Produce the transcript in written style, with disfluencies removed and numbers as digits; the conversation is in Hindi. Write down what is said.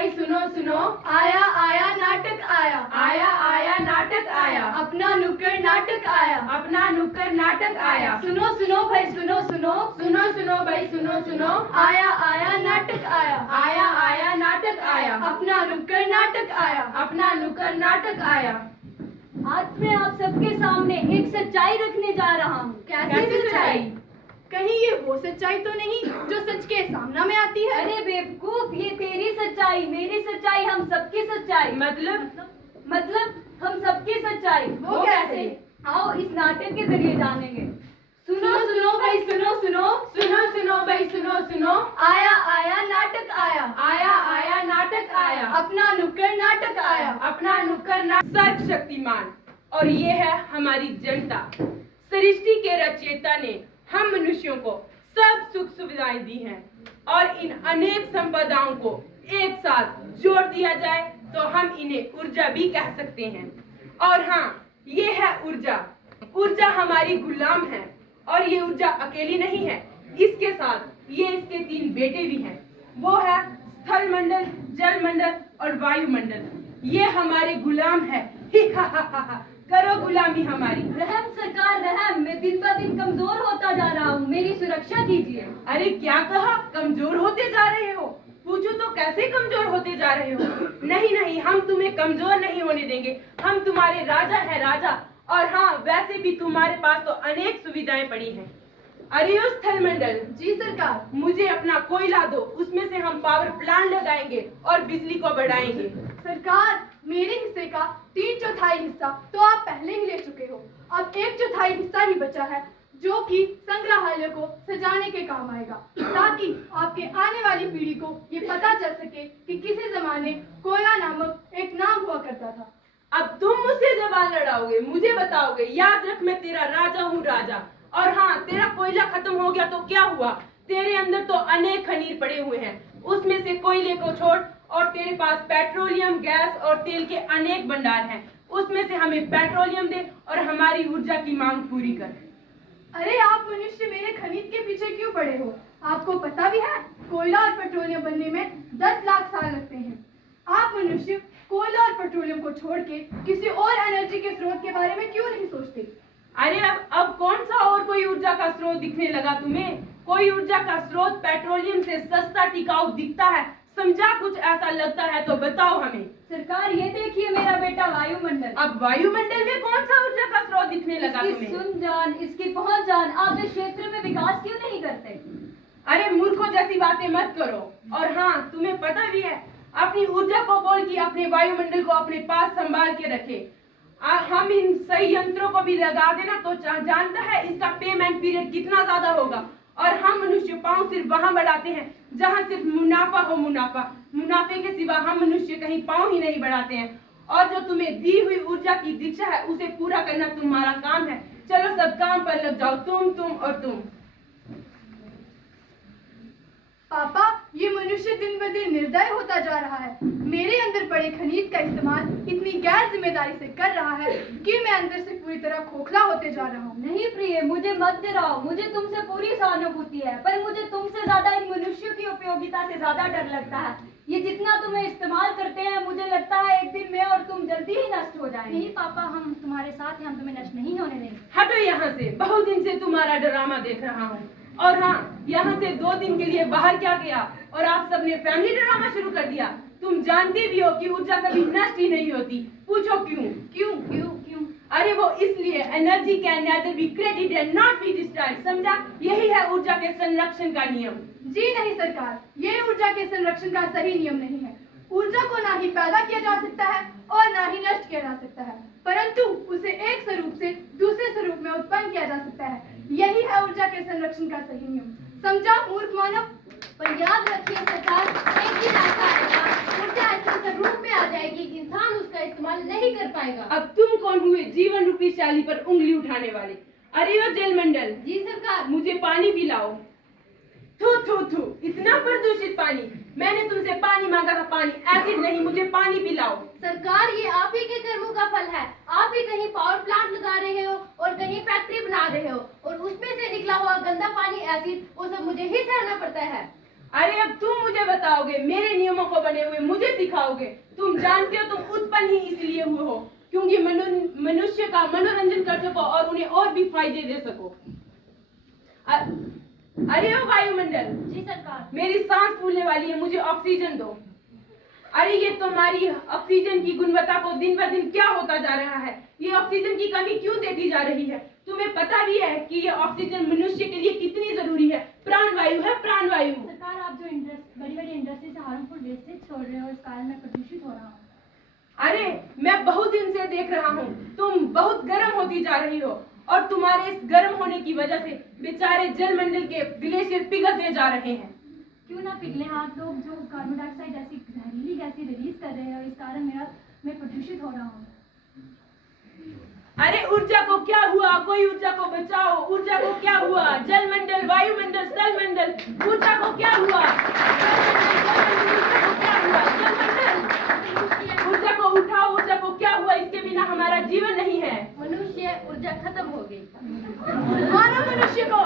भाई सुनो सुनो, आया आया नाटक आया, आया आया नाटक आया, अपना नुक्कड़ नाटक आया, अपना नुक्कड़ नाटक आया। सुनो सुनो भाई सुनो सुनो, सुनो सुनो भाई सुनो सुनो, आया आया नाटक आया, आया आया नाटक आया, अपना नुक्कड़ नाटक आया, अपना नुक्कड़ नाटक आया। आज मैं आप सबके सामने एक सच्चाई रखने जा रहा हूँ। कैसी सच्चाई? कहीं ये वो सच्चाई तो नहीं जो सच के सामने में आती है? अरे बेवकूफ, ये तेरी सच्चाई, मेरी सच्चाई, हम सबकी सच्चाई। मतलब हम सबकी सच्चाई। वो कैसे? आओ इस नाटक के जरिए जानेंगे। सुनो सुनो भाई सुनो सुनो, सुनो सुनो भाई सुनो सुनो, आया आया नाटक आया, आया आया नाटक आया, अपना नुक्कड़ नाटक आया, अपना नुक्कड़ नाटक। सर्वशक्तिमान और ये है हमारी जनता। सृष्टि के रचयिता ने हम मनुष्यों को सब सुख सुविधाएं दी हैं और इन अनेक संपदाओं को एक साथ जोड़ दिया जाए तो हम इन्हें ऊर्जा भी कह सकते हैं। और हाँ, ये है ऊर्जा। ऊर्जा हमारी गुलाम है और ये ऊर्जा अकेली नहीं है, इसके साथ ये इसके 3 बेटे भी हैं। वो है स्थल मंडल, जल मंडल और वायुमंडल। ये हमारे गुलाम है। करो गुलामी हमारी। रहम सरकार रहम, मैं दिन ब दिन कमजोर होता जा रहा हूँ, मेरी सुरक्षा कीजिए। अरे क्या कहा, कमजोर होते जा रहे हो? पूछो तो कैसे कमजोर होते जा रहे हो? नहीं नहीं, हम तुम्हें कमजोर नहीं होने देंगे। हम तुम्हारे राजा है राजा। और हाँ, वैसे भी तुम्हारे पास तो अनेक सुविधाएं पड़ी हैं। अरे ओ स्थल मंडल। जी सरकार। मुझे अपना कोयला दो, उसमें से हम पावर प्लांट लगाएंगे और बिजली को बढ़ाएंगे। सरकार, मेरे हिस्से का 3/4 हिस्सा तो आप पहले ही ले चुके हो। अब 1/4 हिस्सा ही बचा है जो कि संग्रहालय को सजाने के काम आएगा, ताकि आपके आने वाली पीढ़ी को ये पता चल सके कि किसी जमाने कोयला नामक एक नाम हुआ करता था। अब तुम मुझसे जवान लड़ाओगे, मुझे बताओगे? याद रख, मैं तेरा राजा हूँ राजा। और हाँ, तेरा कोयला खत्म हो गया तो क्या हुआ? तेरे अंदर तो अनेक खनीर पड़े हुए हैं, उसमें से कोयले को छोड़ और तेरे पास पेट्रोलियम, गैस और तेल के अनेक भंडार हैं। उसमें से हमें पेट्रोलियम दे और हमारी ऊर्जा की मांग पूरी कर। अरे आप मनुष्य मेरे खनिज के पीछे क्यों पड़े हो? आपको पता भी है कोयला और पेट्रोलियम बनने में 10 लाख साल लगते हैं। आप मनुष्य कोयला और पेट्रोलियम को छोड़ के किसी और एनर्जी के स्रोत के बारे में क्यों नहीं सोचते? अरे अब कौन सा और कोई ऊर्जा का स्रोत दिखने लगा तुम्हें? कोई ऊर्जा का स्रोत पेट्रोलियम से सस्ता टिकाऊ दिखता है? समझा कुछ ऐसा लगता है तो बताओ हमें। सरकार, ये देखिए मेरा बेटा वायुमंडल। अब वायुमंडल में कौन सा ऊर्जा का स्रोत दिखने लगा तुम्हें? इसकी सुन जान, इसकी पहुंच जान, आप इस क्षेत्र में विकास क्यों नहीं करते? अरे मूर्खों जैसी बातें मत करो। और हाँ, तुम्हें पता भी है, अपनी ऊर्जा को बोल के अपने वायुमंडल को अपने पास संभाल के रखे। हम इन सही यंत्रों को भी लगा देना तो जानता है इसका पेमेंट पीरियड कितना ज्यादा होगा। और हम मनुष्य पाँव सिर्फ वहां बढ़ाते हैं जहां सिर्फ मुनाफा हो मुनाफा। मुनाफे के सिवा हम मनुष्य कहीं पाँव ही नहीं बढ़ाते हैं। और जो तुम्हें दी हुई ऊर्जा की दीक्षा है उसे पूरा करना तुम्हारा काम है। चलो सब काम पर लग जाओ, तुम और तुम। पापा, ये मनुष्य दिन ब दिन निर्दय होता जा रहा है। मेरे अंदर पड़े खनिज का इस्तेमाल इतनी गैर जिम्मेदारी से कर रहा है कि मैं अंदर से पूरी तरह खोखला होते जा रहा हूँ। नहीं प्रिय, मुझे मत डराओ। मुझे तुमसे पूरी सहानुभूति है, पर मुझे तुमसे ज्यादा इन मनुष्यों की उपयोगिता से ज्यादा डर लगता है। ये जितना तुम्हें इस्तेमाल करते हैं, मुझे लगता है एक दिन मैं और तुम जल्दी ही नष्ट हो जाएंगे। नहीं पापा, हम तुम्हारे साथ हैं, हम तुम्हें नष्ट नहीं होने देंगे। हटो यहाँ से, बहुत दिन से तुम्हारा ड्रामा देख रहा हूँ। और हाँ, यहाँ से 2 दिन के लिए बाहर क्या गया और आप सबने फैमिली ड्रामा शुरू कर दिया। तुम जानते भी हो कि ऊर्जा कभी नष्ट ही नहीं होती। पूछो क्यों? क्यों क्यों क्यों? अरे वो इसलिए, energy can nether be created and not be destroyed. समझा? यही है ऊर्जा के संरक्षण का नियम। जी नहीं सरकार, ये ऊर्जा के संरक्षण का सही नियम नहीं है। ऊर्जा को ना ही पैदा किया जा सकता है और ना ही नष्ट किया जा सकता है, परंतु उसे एक स्वरूप से दूसरे स्वरूप में उत्पन्न किया जा सकता है। यही है ऊर्जा के संरक्षण का सही नियम। समझा मूर्ख मानव? पर याद रखिए सरकार, एक दिन ऐसा आएगा, ऊर्जा ऐसे स्वरूप में आ जाएगी, इंसान उसका इस्तेमाल नहीं कर पाएगा। अब तुम कौन हुए जीवन रूपी शैली पर उंगली उठाने वाले? अरे वो जलमंडल। जी सरकार। मुझे पानी पिलाओ। थू थू थू, इतना प्रदूषित पानी। मैंने तुमसे पानी मांगा था, पानी एसिड नहीं, मुझे पानी पिलाओ। सरकार, ये आप ही के कर्मों का फल है। आप ही कहीं पावर प्लांट लगा रहे हो और कहीं फैक्ट्री बना रहे हो और उसमें से निकला हुआ गंदा पानी एसिड, वो सब मुझे ही सहना पड़ता है। अरे अब तुम मुझे बताओगे, मेरे नियमों को बने हुए मुझे सिखाओगे। तुम जानते हो तुम उत्पन्न ही इसलिए हुए हो क्योंकि मनुष्य का मनोरंजन कर सको और उन्हें और भी फायदे दे सको। अरे ओ वायुमंडल, जी सरकार। मेरी सांस फूलने वाली है, मुझे ऑक्सीजन दो। अरे ये तुम्हारी ऑक्सीजन की गुणवत्ता को दिन ब दिन क्या होता जा रहा है? ये ऑक्सीजन की कमी क्यों देखी जा रही है? तुम्हें पता भी है कि ये ऑक्सीजन मनुष्य के लिए कितनी जरूरी है? प्राणवायु है, प्राणवायु। सरकार, आप जो बड़ी बड़ी इंडस्ट्री से हार्मफुल वेस्टेज छोड़ रहे हो, इस कारण मैं प्रदूषित हो रहा हूँ। अरे मैं बहुत दिन से देख रहा हूँ, तुम बहुत गर्म होती जा रही हो और तुम्हारे इस गर्म होने की वजह से बेचारे जलमंडल के ग्लेशियर पिघलते जा रहे हैं। क्यों ना पिघले, आप लोग जो कार्बन डाइऑक्साइड जैसी जहरीली गैसें रिलीज कर रहे हो, इस कारण मैं प्रदूषित हो रहा हूँ। अरे ऊर्जा को क्या हुआ? कोई ऊर्जा को बचाओ। ऊर्जा को क्या हुआ? जलमंडल, वायुमंडल, स्थलमंडल, ऊर्जा को क्या हुआ? ऊर्जा को उठाओ। ऊर्जा को क्या हुआ? इसके बिना हमारा जीवन नहीं है। मनुष्य ऊर्जा खत्म हो गई। मारो मनुष्य को।